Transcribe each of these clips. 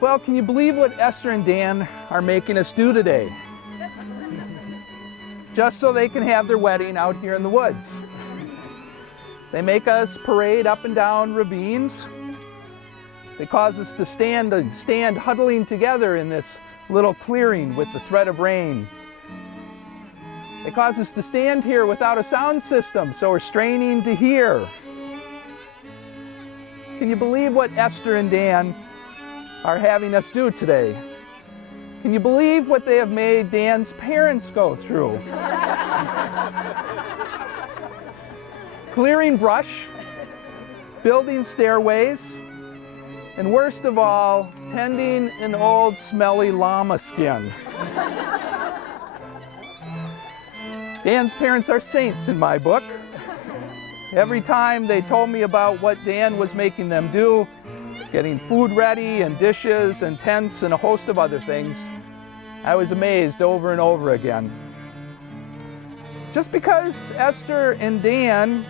Well, can you believe what Esther and Dan are making us do today? Just so they can have their wedding out here in the woods. They make us parade up and down ravines. They cause us to stand huddling together in this little clearing with the threat of rain. They cause us to stand here without a sound system, so we're straining to hear. Can you believe what Esther and Dan are having us do today? Can you believe what they have made Dan's parents go through? Clearing brush, building stairways, and worst of all, tending an old smelly llama skin. Dan's parents are saints in my book. Every time they told me about what Dan was making them do, getting food ready and dishes and tents and a host of other things, I was amazed over and over again. Just because Esther and Dan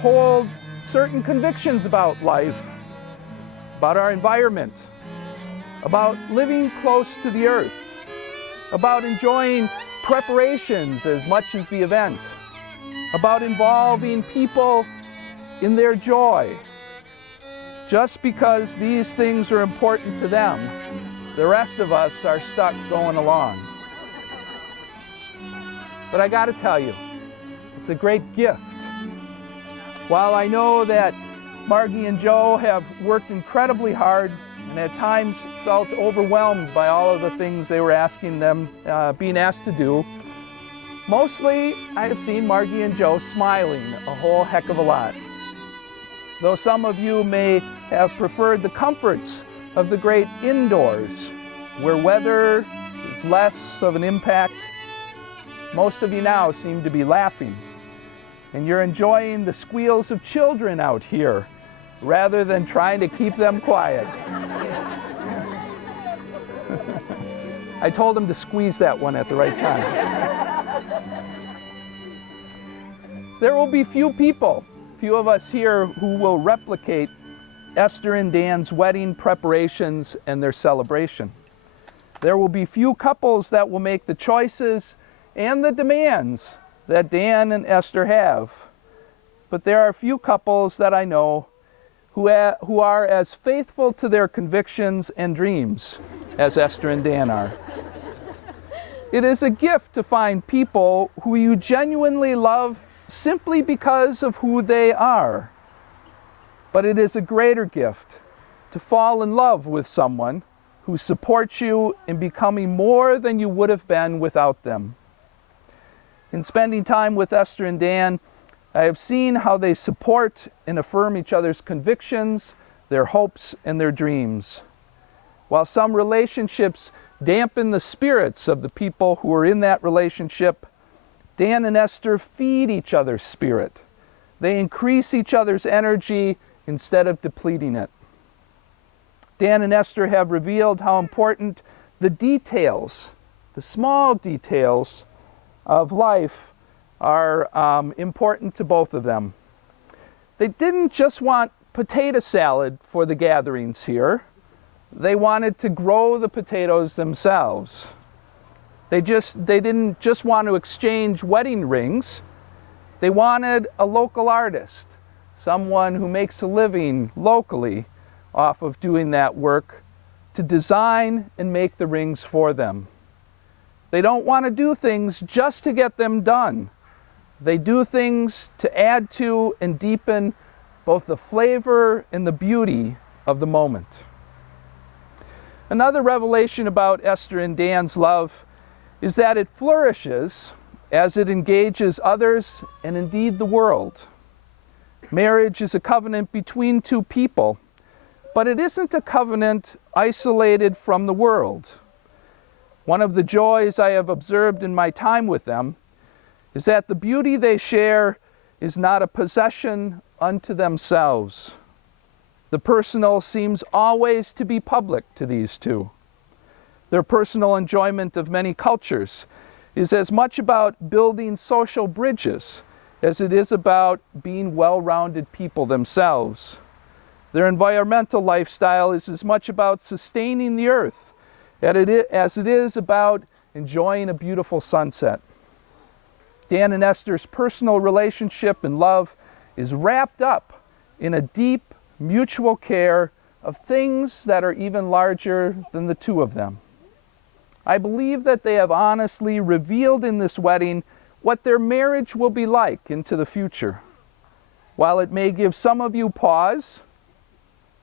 hold certain convictions about life, about our environment, about living close to the earth, about enjoying preparations as much as the event, about involving people in their joy. Just because these things are important to them, the rest of us are stuck going along. But I gotta tell you, it's a great gift. While I know that Margie and Joe have worked incredibly hard and at times felt overwhelmed by all of the things they were being asked to do, mostly I have seen Margie and Joe smiling a whole heck of a lot. Though some of you may have preferred the comforts of the great indoors, where weather is less of an impact, most of you now seem to be laughing, and you're enjoying the squeals of children out here, rather than trying to keep them quiet. I told them to squeeze that one at the right time. There will be few of us here who will replicate Esther and Dan's wedding preparations and their celebration. There will be few couples that will make the choices and the demands that Dan and Esther have. But there are few couples that I know who are as faithful to their convictions and dreams as Esther and Dan are. It is a gift to find people who you genuinely love simply because of who they are. But it is a greater gift to fall in love with someone who supports you in becoming more than you would have been without them. In spending time with Esther and Dan, I have seen how they support and affirm each other's convictions, their hopes, and their dreams. While some relationships dampen the spirits of the people who are in that relationship, Dan and Esther feed each other's spirit. They increase each other's energy instead of depleting it. Dan and Esther have revealed how important the details, the small details of life are important to both of them. They didn't just want potato salad for the gatherings here. They wanted to grow the potatoes themselves. They didn't just want to exchange wedding rings. They wanted a local artist, someone who makes a living locally off of doing that work, to design and make the rings for them. They don't want to do things just to get them done. They do things to add to and deepen both the flavor and the beauty of the moment. Another revelation about Esther and Dan's love is that it flourishes as it engages others and indeed the world. Marriage is a covenant between two people, but it isn't a covenant isolated from the world. One of the joys I have observed in my time with them is that the beauty they share is not a possession unto themselves. The personal seems always to be public to these two. Their personal enjoyment of many cultures is as much about building social bridges as it is about being well-rounded people themselves. Their environmental lifestyle is as much about sustaining the earth as it is about enjoying a beautiful sunset. Dan and Esther's personal relationship and love is wrapped up in a deep mutual care of things that are even larger than the two of them. I believe that they have honestly revealed in this wedding what their marriage will be like into the future. While it may give some of you pause,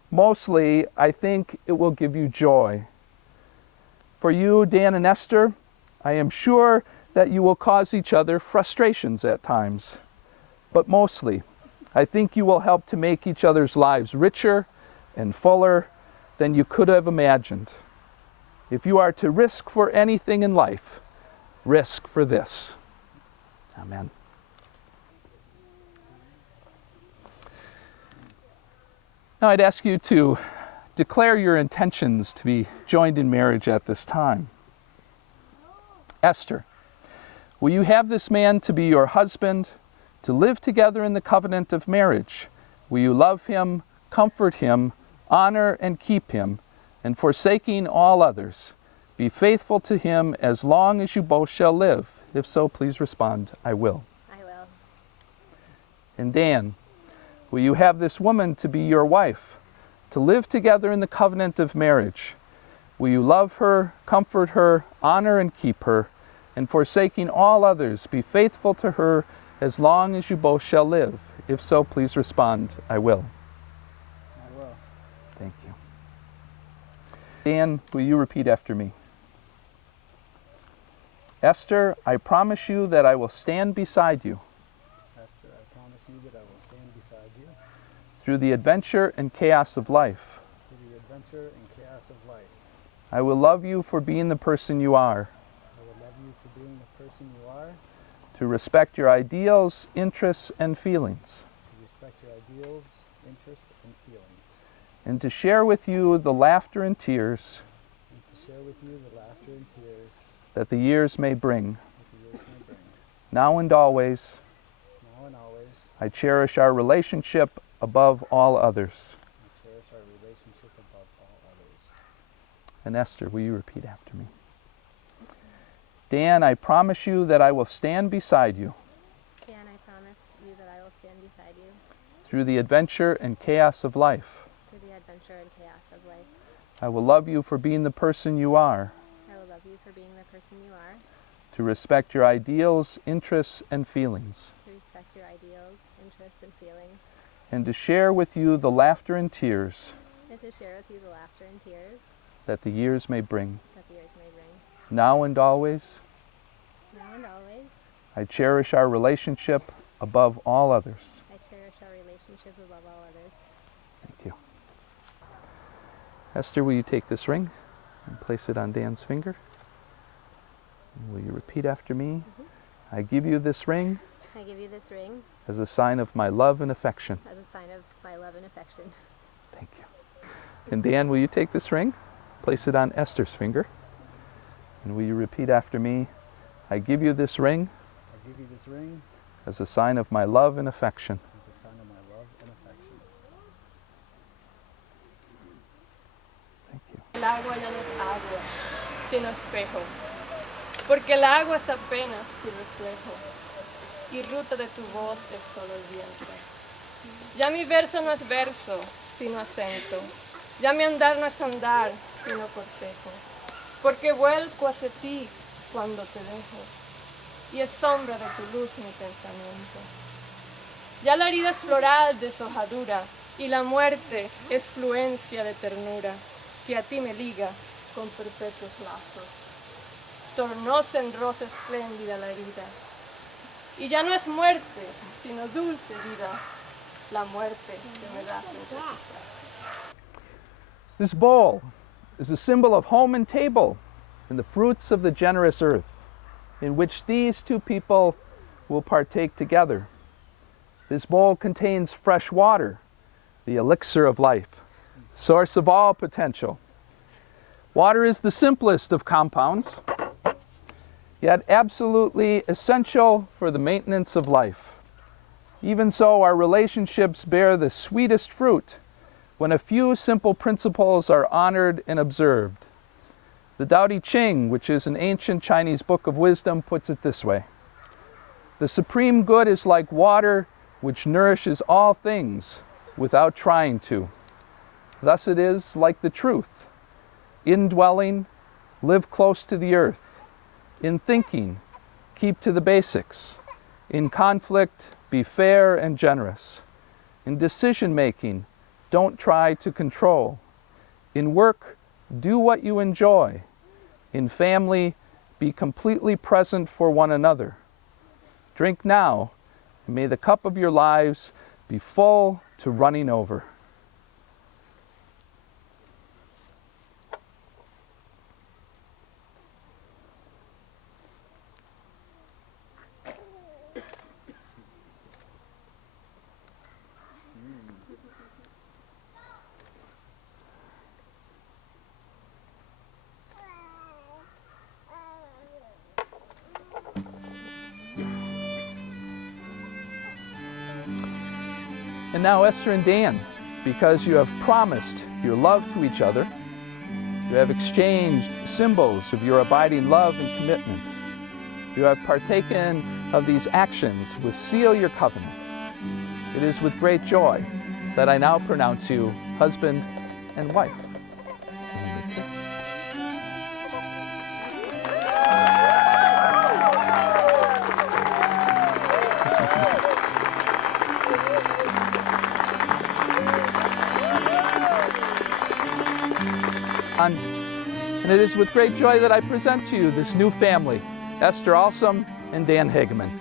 mostly I think it will give you joy. For you, Dan and Esther, I am sure that you will cause each other frustrations at times. But mostly, I think you will help to make each other's lives richer and fuller than you could have imagined. If you are to risk for anything in life, risk for this. Amen. Now I'd ask you to declare your intentions to be joined in marriage at this time. Esther, will you have this man to be your husband, to live together in the covenant of marriage? Will you love him, comfort him, honor and keep him, and forsaking all others, be faithful to him as long as you both shall live? If so, please respond, I will. I will. And Dan, will you have this woman to be your wife, to live together in the covenant of marriage? Will you love her, comfort her, honor and keep her, and forsaking all others, be faithful to her as long as you both shall live? If so, please respond, I will. I will. Thank you. Dan, will you repeat after me? Esther, I promise you that I will stand beside you Esther, I promise you that I will stand beside you through the adventure and chaos of life. through the adventure and chaos of life. I will love you for being the person you are, I will love you for being the person you are, to respect your ideals, interests, and feelings, to respect your ideals, interests, and feelings, and to share with you the laughter and tears and to share with you the laughter and tears that the years may bring. that the years may bring. Now and always, Now and always, I cherish our relationship above all others. I cherish our relationship above all others. And Esther, will you repeat after me? Dan, I promise you that I will stand beside you Dan, I promise you that I will stand beside you through the adventure and chaos of life. through the adventure and chaos of life. I will love you for being the person you are, I will love you for being the person you are, to respect your ideals, interests, and feelings, to respect your ideals, interests, and feelings, and to share with you the laughter and tears and to share with you the laughter and tears that the years may bring. that the years may bring. Now and always, Now and always, I cherish our relationship above all others. I cherish our relationship above all others. Thank you. Esther, will you take this ring and place it on Dan's finger? And will you repeat after me? I give you this ring I give you this ring as a sign of my love and affection. as a sign of my love and affection. Thank you. And Dan, will you take this ring, place it on Esther's finger, and will you repeat after me? I give you this ring I give you this ring as a sign of my love and affection. as a sign of my love and affection. Thank you. El agua ya no es agua, sino espejo, porque el agua es apenas tu reflejo, y ruta de tu voz es solo el viento. Ya mi verso no es verso, sino acento, ya mi andar no es andar, sino cortejo, porque vuelco hacia ti cuando te dejo, y es sombra de tu luz mi pensamiento. Ya la herida es floral de deshojadura, y la muerte es fluencia de ternura, que a ti me liga con perpetuos lazos. Tornóse en rosa espléndida la herida, y ya no es muerte, sino dulce vida, la muerte que me das entre tus brazos. This bowl is a symbol of home and table and the fruits of the generous earth, in which these two people will partake together. This bowl contains fresh water, the elixir of life, source of all potential. Water is the simplest of compounds, yet absolutely essential for the maintenance of life. Even so, our relationships bear the sweetest fruit when a few simple principles are honored and observed. The Tao Te Ching, which is an ancient Chinese book of wisdom, puts it this way: the supreme good is like water which nourishes all things without trying to. Thus it is like the truth. Indwelling, live close to the earth. In thinking, keep to the basics. In conflict, be fair and generous. In decision making, don't try to control. In work, do what you enjoy. In family, be completely present for one another. Drink now, and may the cup of your lives be full to running over. And now Esther and Dan, because you have promised your love to each other, you have exchanged symbols of your abiding love and commitment. You have partaken of these actions which seal your covenant. It is with great joy that I now pronounce you husband and wife. And with this. And it is with great joy that I present to you this new family, Esther Alsam and Dan Hageman.